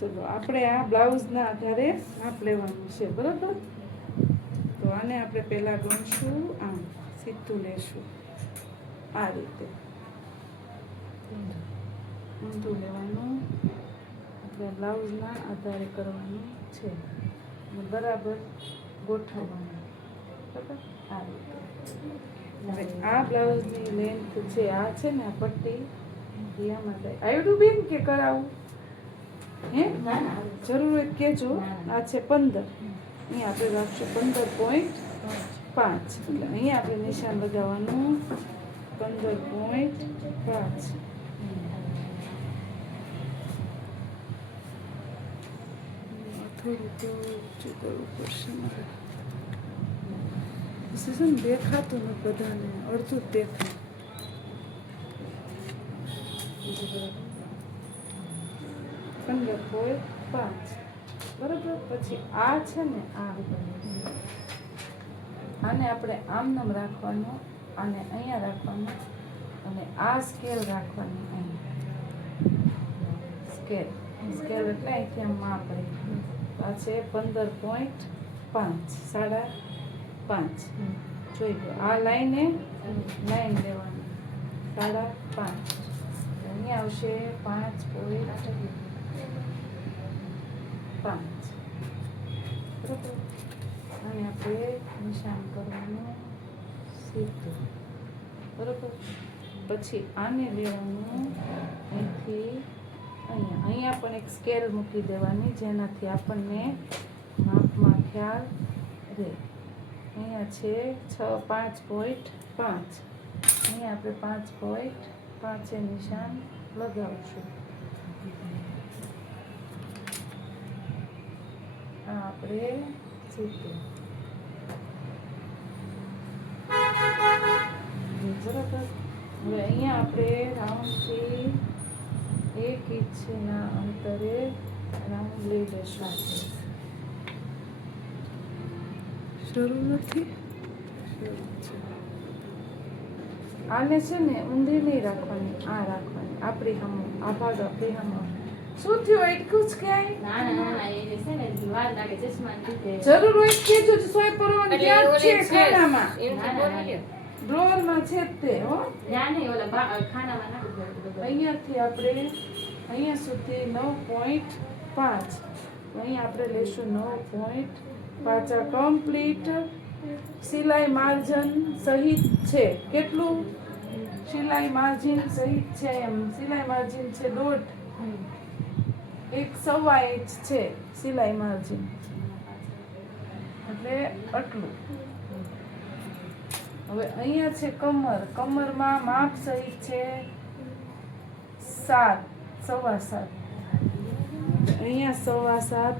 ચલો આપણે આ બ્લાઉઝના આધારે માપ લેવાનું છે, બરાબર? તો આને આપણે પહેલાં ગણશું, આમ સીધું લેશું આ રીતે ઊંધું લેવાનું, આપણે બ્લાઉઝના આધારે કરવાનું છે અને બરાબર ગોઠવવાનું, બરાબર? આ રીતે. હવે આ બ્લાઉઝની લેન્થ છે, આ છે ને આ પટ્ટી આમાં થાય. આવડું બેન કે કરાવું? હે જરૂર હોય કહેજો. આ છે 15, અહીંયા આપણે રાખશું 15.5, એટલે અહીંયા આપણે નિશાન લગાવવાનું 15.5. થોડું તો ઊંચું કરવું પડશે મારે, પછી છે ને દેખાતું ને બધાને અડધું જ દેખાય. 15.5 બરાબર. પછી આ છે ને આને આપણે આમનામ રાખવાનું, આને અહીંયા રાખવાનું અને આ સ્કેલ રાખવાની અહીંયા. સ્કેલ એટલે અહીંથી આમ માપ આવી. આ છે 15.5, 5.5 જોઈ લો. આ લાઈને લાઈન લેવાની 5.5, અહીંયા આવશે 5.5 બરાબર. અને આપણે નિશાન કરવાનું સીધું, બરાબર. પછી આને લેવાનું અહીંથી અહીંયા પણ એક સ્કેલ મૂકી દેવાની, જેનાથી આપણને માપમાં ખ્યાલ રહે. અહીંયા છે 5.5, અહીંયા આપણે 5.5 નિશાન લગાવશું. આ આપણે સીધું, બરાબર. હવે અહીંયા આપણે રાઉન્ડથી 1 ઇંચના અંતરે રાઉન્ડ લઈ લેશું. શરૂ નથી, આને છે ને ઊંધી નહીં રાખવાની, આ રાખવાની આપણી સામે. આ ભાગ આપણી સામે. શું થયું? એટલું જ ક્યાંય જરૂર હોય કેજો. સોય પરવાનું ક્યાં છે? ખાનામાં, ડ્રોવરમાં છે તે. હો, અહીંયાથી આપણે અહીંયા સુધી 9.5, અહીંયા આપણે લઈશું 9.5. આ કમ્પ્લીટ સિલાઈ માર્જન સહિત છે. કેટલું સિલાઈ માર્જિન સહિત છે? એમ સિલાઈ માર્જિન છે 1.5, 1.25 ઇંચ છે સિલાઈ માર્જિન, એટલે આટલું. હવે અહીંયા છે કમર, કમરમાં માપ સહિત છે 7, 7.25. અહીંયા 7.25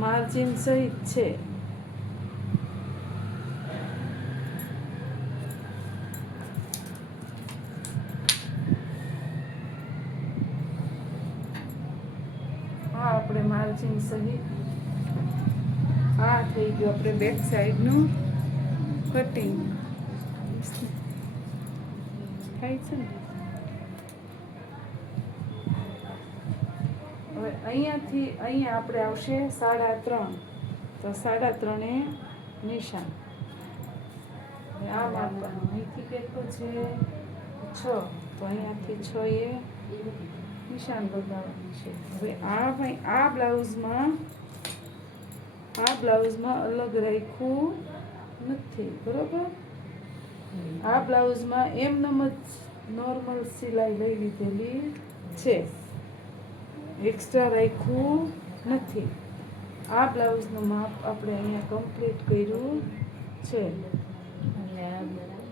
માર્જિન સહિત છે. આ આપણે માર્જિન સહિત આ થઈ ગયું આપણે બેક સાઈડનું કટિંગ થાય છે ને. હવે અહીંયાથી અહીંયા આપણે આવશે 3.5, તો 3.5 નિશાન. આ માપવાનું અહીંથી કેટલું છે 6, તો અહીંયાથી 6 નિશાન લગાવવાનું છે. હવે આ બ્લાઉઝમાં અલગ રાખ્યું નથી, બરોબર. આ બ્લાઉઝમાં એમનેમ જ નોર્મલ સિલાઈ લઈ લીધેલી છે, એક્સ્ટ્રા રાખ્યું નથી. આ બ્લાઉઝનું માપ આપણે અહીંયા કમ્પ્લીટ કર્યું છે.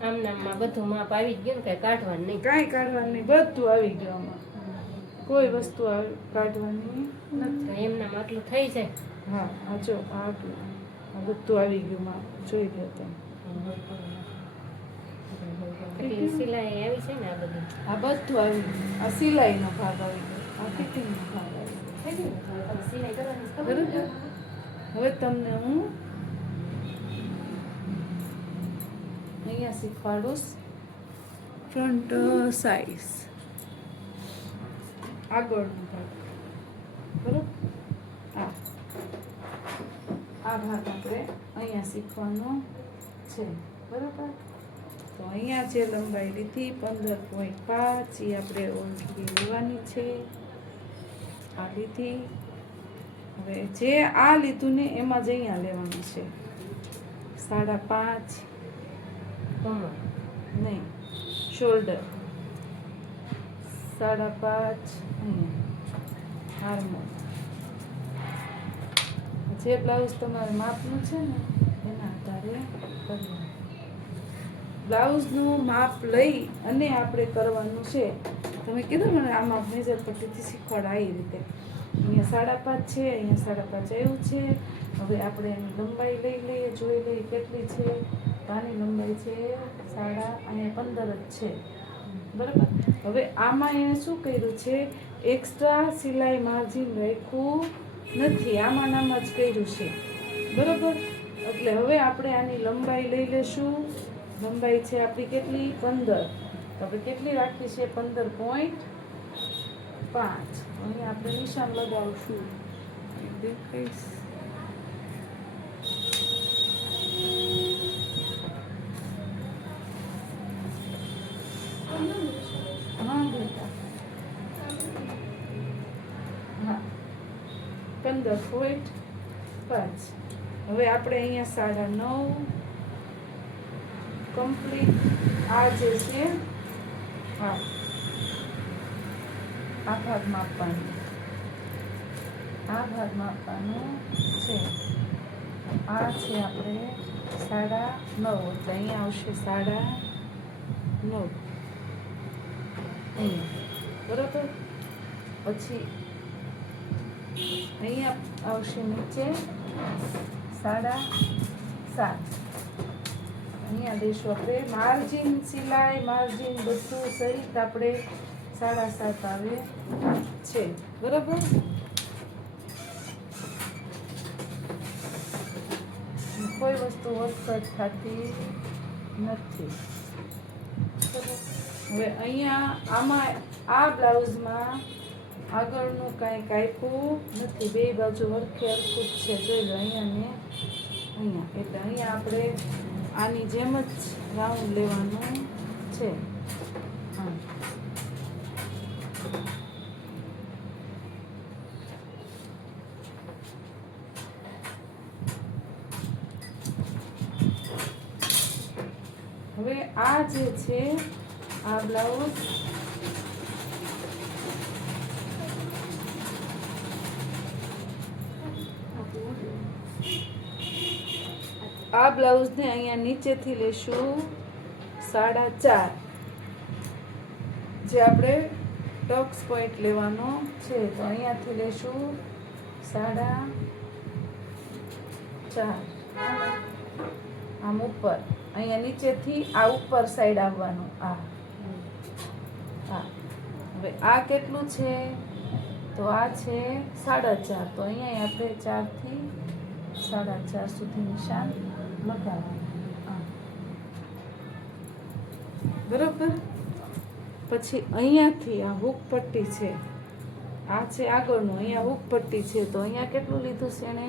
આમનામાં બધું માપ આવી ગયું, કઈ કાઢવાનું નહીં, કાંઈ કાઢવાનું નહીં, બધું આવી ગયું. આમાં કોઈ વસ્તુ કાઢવાની નથી. એમનામ આટલું થઈ જાય. હા, આ જો આટલું આ બધું આવી ગયું માપ, જોઈ લો તમે. સિલાઈ આવી છે ને આ બધી, આ બધું આવી ગયું. આ સિલાઈનો ભાગ આવી ગયો, આ ફિટિંગનો ભાગ આવી ગયો. સિલાઈ કરવાની બરોબર. હવે તમને હું અહીંયા શીખવાડું ફ્રન્ટ સાઈઝ, આગળનો ભાગ, બરોબર. આ ભાગ આપણે અહીંયા શીખવાનો છે, બરાબર. તો અહીંયા જે લંબાઈ લીધી 15.5 એ આપણે ઓળખી લેવાની છે. આ લીધી. હવે જે આ લીધું ને એમાં જ અહીંયા લેવાનું છે 5.5 કમર નહીં, શોલ્ડર 5.5 અહીંયા હાર્મોન. જે બ્લાઉઝ તમારે માપનું છે ને એના આધારે કરવાનું. બ્લાઉઝનું માપ લઈ અને આપણે કરવાનું છે. તમે કીધું મને આમાં મેજર પટ્ટીથી શીખવાડા એ રીતે. અહીંયા 5.5 છે, અહીંયા 5.5 એવું છે. હવે આપણે એની લંબાઈ લઈ લઈએ, જોઈ લઈએ કેટલી છે. આની લંબાઈ છે 15 જ છે, બરાબર. હવે આમાં એણે શું કર્યું છે, એક્સ્ટ્રા સિલાઈ માર્જિન રાખ્યું નથી, આમાં નામાં જ કર્યું છે, બરાબર. એટલે હવે આપણે આની લંબાઈ લઈ લેશું. લંબાઈ છે આપણી કેટલી 15. તો આપણે કેટલી રાખી છે 15.5. અહીં આપણે નિશાન લગાવશું. દેખાઈશ. હા બેટા, હા 15.5. હવે આપણે અહીંયા 9.5 કમ્પ્લીટ. આ જે છે આ ભાગ માપવાનો, આ ભાગ માપવાનો છે. આ છે આપણે 9.5, એટલે અહીંયા આવશે 9.5 અહીંયા, બરાબર. પછી અહીંયા આવશે નીચે 7.5. અહીંયા દઈશું આપણે માર્જિન, સિલાઈ માર્જિન બધું સહિત આપણે 7.5 આવે છે, બરાબર. કોઈ વસ્તુ વધઘટ થતી નથી. હવે અહીંયા આમાં આ બ્લાઉઝમાં આગળનું કાંઈ કાપ્યું નથી, બે બાજુ હરખે હરખું જ છે. જોઈ લો અહીંયા ને અહીંયા. એટલે અહીંયા આપણે આની જેમ જ રાઉન્ડ લેવાનું છે. હા, હવે આ જે છે આ બ્લાઉઝ ને અહીંયા નીચેથી લેશું 4.5. જે આપણે ટક્સ પોઈન્ટ લેવાનો છે, તો અહીંયાથી લેશું 4.5 આમ ઉપર. અહીંયા નીચેથી આ ઉપર સાઈડ આવવાનું. આ હવે આ કેટલું છે, તો આ છે 4.5. તો અહીંયા આપણે 4 થી 4.5 સુધી નિશાન લગાવવાનું, બરોબર. પછી અહીંયાથી આ હૂક પટ્ટી છે, આ છે આગળનું. અહીંયા હૂક પટ્ટી છે, તો અહીંયા કેટલું લીધું છે એણે?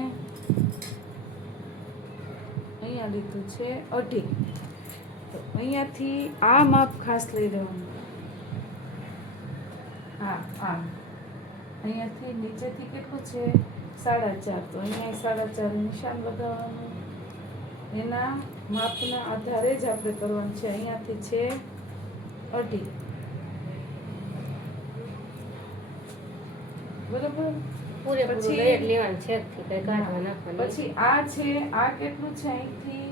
અહીંયા લીધું છે 2.5. તો અહીંયાથી આ માપ ખાસ લઈ લેવાનું. અહીંયાથી નીચેથી કેટલું છે 4.5. તો અહીંયા 4.5 નિશાન લગાવવાનું. એના માપના આધારે જ આપણે કરવાનું છે. અહીંયાથી છે 2.5, બરોબર. પછી આ છે, આ કેટલું છે અહીંથી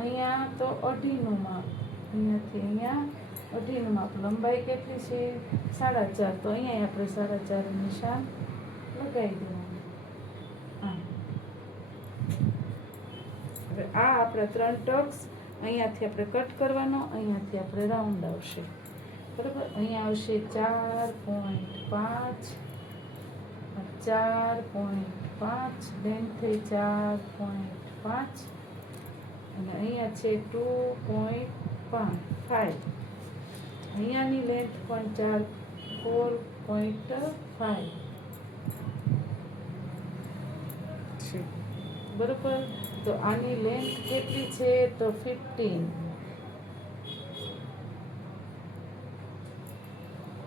અહીંયા? તો 2.5 નું માપ. અહીંયાથી અહીંયા 2.5 નું માપ. લંબાઈ કેટલી છે 4.5. તો અહીંયા આપણે 4.5 નિશાન લગાવી દેવાનું. હવે આ આપણે 3 ટક્સ અહીંયાથી આપણે કટ કરવાનો. અહીંયાથી આપણે રાઉન્ડ આવશે, બરાબર. અહીંયા આવશે 4.5, 4.5, લેન્થ થઈ 4.5 અને અહીંયા છે 2.5. અહીંયાની લેન્થ પણ 4.5 છે, બરોબર. તો આની લેન્થ કેટલી છે? તો 15.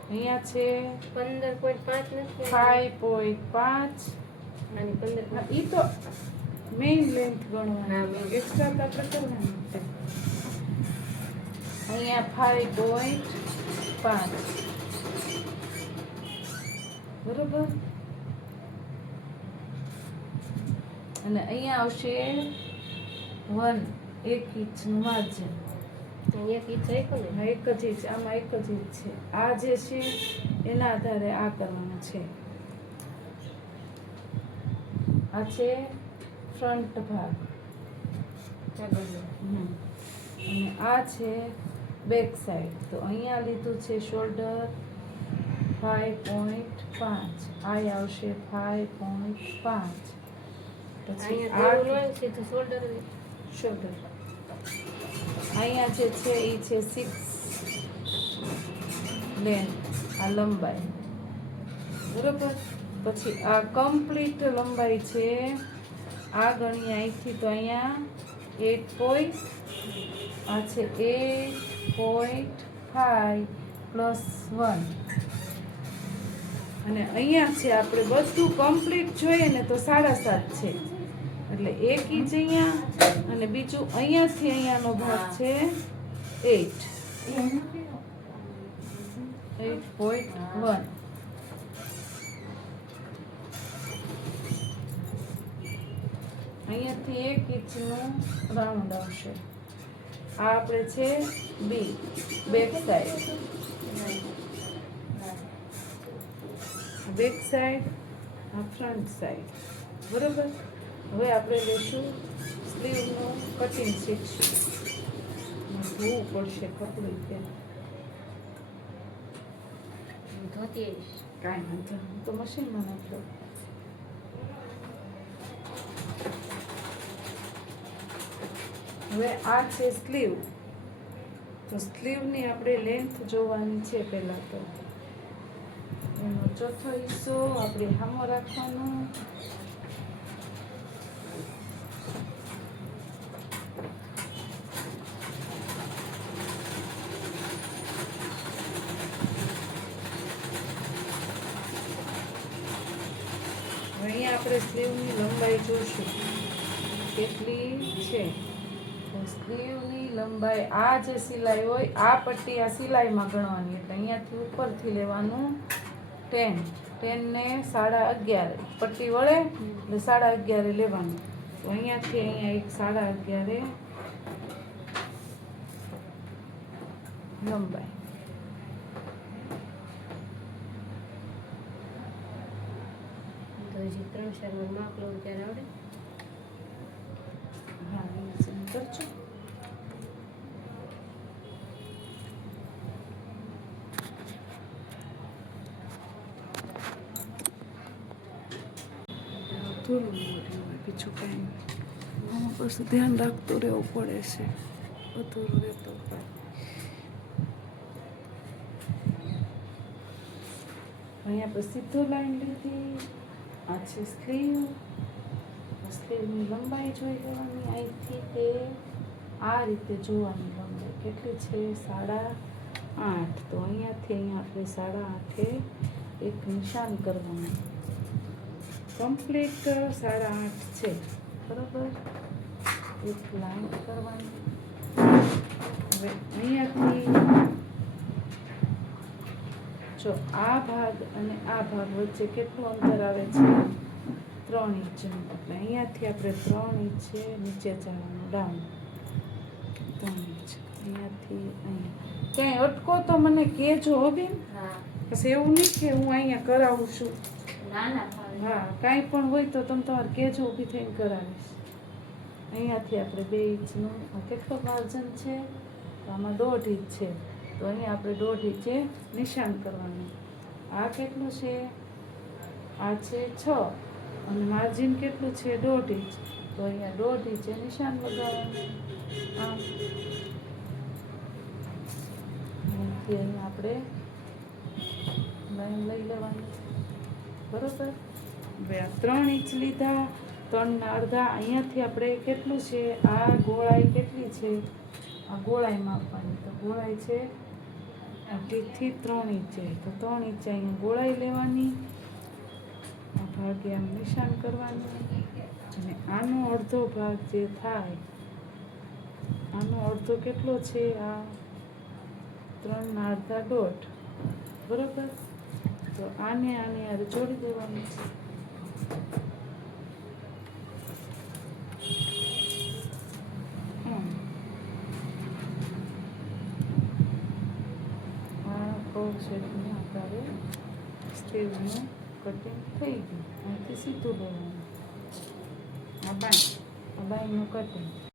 અહીંયા છે 15.5 નથી 5.5. આની 15. ઈ તો મેઇન લેન્થ હા, ગણવાની, main. એક્સ્ટ્રા તો આપણે કરવાની છે. અહીંયા 5.5 બરોબર. અને અહીંયા આવશે 1 ઇંચનું માર્જિન. અહીંયા કી છે કોને હા, એક જ ઇંચ, આમાં એક જ ઇંચ છે. આ જે છે એના આધારે આ કરવાનું છે. આ છે ફ્રન્ટ ભાગ. આગળનો. અને આ છે બેક સાઈડ. તો અહીંયા લીધું છે શોલ્ડર 5.5. આ આવશે 5.5. પછી અહીંયા આ તેવું હોય સીધું શોલ્ડર શોલ્ડર અહીંયા જે છે એ છે 6 લેન્થ, આ લંબાઈ બરોબર. પછી આ કમ્પ્લીટ લંબાઈ છે. આ ગણીએ અહીંથી તો અહીંયા 8. આ છે 8.5 પ્લસ 1. અને અહીંયા છે આપણે બધું કમ્પ્લીટ જોઈએ ને તો 7.5 છે. એટલે 1 ઇંચ અહીંયા અને બીજું અહીંયાથી અહીંયાનો ભાગ છે 8.1. અહીંયાથી 1 ઇંચનું રાઉન્ડ આવશે. આ આપણે છે બી, બેક સાઈડ. બેક સાઈડ, આ ફ્રન્ટ સાઈડ બરોબર. હવે આપણે લઈશું સ્લીવનું કટિંગ શીખશું. ધોવું પડશે કપડું ત્યાં. ધોતી કાંઈ વાંધો નહીં, તો મશીનમાં નાખો. હવે આ છે સ્લીવ. તો સ્લીવની આપણે લેન્થ જોવાની છે પહેલાં તો. એનો ચોથો હિસ્સો આપણે સામો રાખવાનો. અહીંયા આપણે સ્લીવની લંબાઈ જોશું કેટલી છે. તો સ્લીવની લંબાઈ, આ જે સિલાઈ હોય આ પટ્ટી આ સિલાઈમાં ગણવાની. એટલે અહીંયાથી ઉપરથી લેવાનું 10. 10 ને 11.5 પટ્ટી વળે એટલે 11.5 લેવાનું. તો અહીંયાથી અહીંયા એક 11.5 લંબાઈ. તો હજી 3-4 માપ લઉં ત્યારે આવડે. હા, એ કરજો. થોડું બીજું કાંઈ આમાં પછી ધ્યાન રાખતું રહેવું પડે છે. અધૂરું રહેતું અહીંયા આપણે સીધો લાઈન લીધી. આ છે સ્લીવ. સ્લીવની લંબાઈ જોઈ લેવાની. અહીંથી તે આ રીતે જોવાની લંબાઈ કેટલી છે 8.5. તો અહીંયાથી અહીંયા આપણે 8.5 એક નિશાન કરવાનું. કમ્પ્લીટ 8.5 છે બરાબર. એક લાઈન કરવાની. હવે અહીંયાથી જો આ ભાગ અને આ ભાગ વચ્ચે કેટલું અંતર આવે છે 3 ઇંચનું. એટલે અહીંયાથી આપણે 3 ઇંચ છે નીચે જવાનું ડાઉન. 3 ઇંચ અહીંયાથી અહીંયા. કંઈ અટકો તો મને કહેજો હો બેન. હા. પછી એવું નહીં કે હું અહીંયા કરાવું છું. ના ના ફાવે. હા, કાંઈ પણ હોય તો તમે તમારે કહેજો, ઊભી થઈને કરાવીશ. અહીંયાથી આપણે 2 ઇંચનું આ કેટલો માર્જન છે? તો આમાં 1.5 ઇંચ છે. તો અહીંયા આપણે 1.5 ઇંચે નિશાન કરવાનું. આ કેટલું છે? આ છે 6 અને માર્જિન કેટલું છે 1.5 ઇંચ. તો અહીંયા 1.5 ઇંચે નિશાન લગાવવાનું. અહીંયાથી અહીંયા આપણે લાઈન લઈ લેવાની બરોબર. હવે આ 3 ઇંચ લીધા 3 અડધા અહીંયાથી આપણે કેટલું છે, આ ગોળાઈ કેટલી છે, આ ગોળાઈ માપવાની. તો ગોળાઈ છે 2 થી 3 ઇંચ, તો 3 ઇંચ અહીંયા ગોળાઈ લેવાની, આ ભાગે આમ નિશાન કરવાનું, અને આનો અડધો ભાગ જે થાય, આનો અડધો કેટલો છે, આ 3 અડધા દોઢ, બરોબર. તો આને યાર જોડી દેવાનું છે. આ કર્વ શેપનું આકારે સ્ટેજનું કટિંગ થઈ ગયું. અહીંથી સીધું લેવાનું, આ બાઈનું કટિંગ.